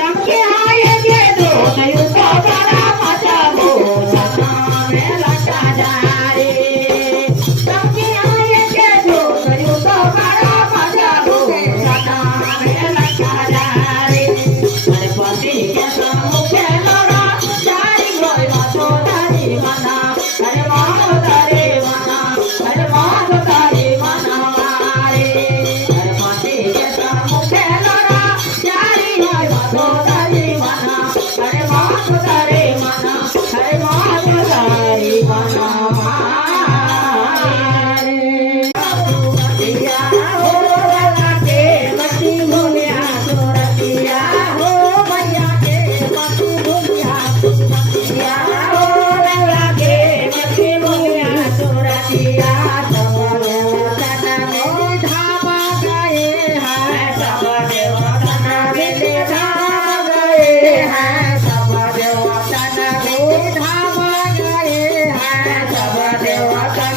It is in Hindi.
रंगे आए के दो तयु तो बड़ा मजा भोजना में लगा जा रे रंगे आए के दो तयु तो बड़ा मजा भोजना में लगा जा रे अरे पति के मुखे लड़ा जारी गोई मतो तारी मना अरे मानो तारे मना अरे मानो तारे मना मारे अरे पति के मुखे लड़ा जारी गोई मतो तारी मना अरे मानो तारे मना अरे मानो तारे मना मारे दिया हो वाला के मती भूलिया सोरतिया हो भैया के मती भूलिया सोरतिया हो वाला के मती भूलिया सोरतिया सब देवता में धाम गए हैं सब देवता में धाम गए हैं सब देवता में धाम गए हैं सब देवता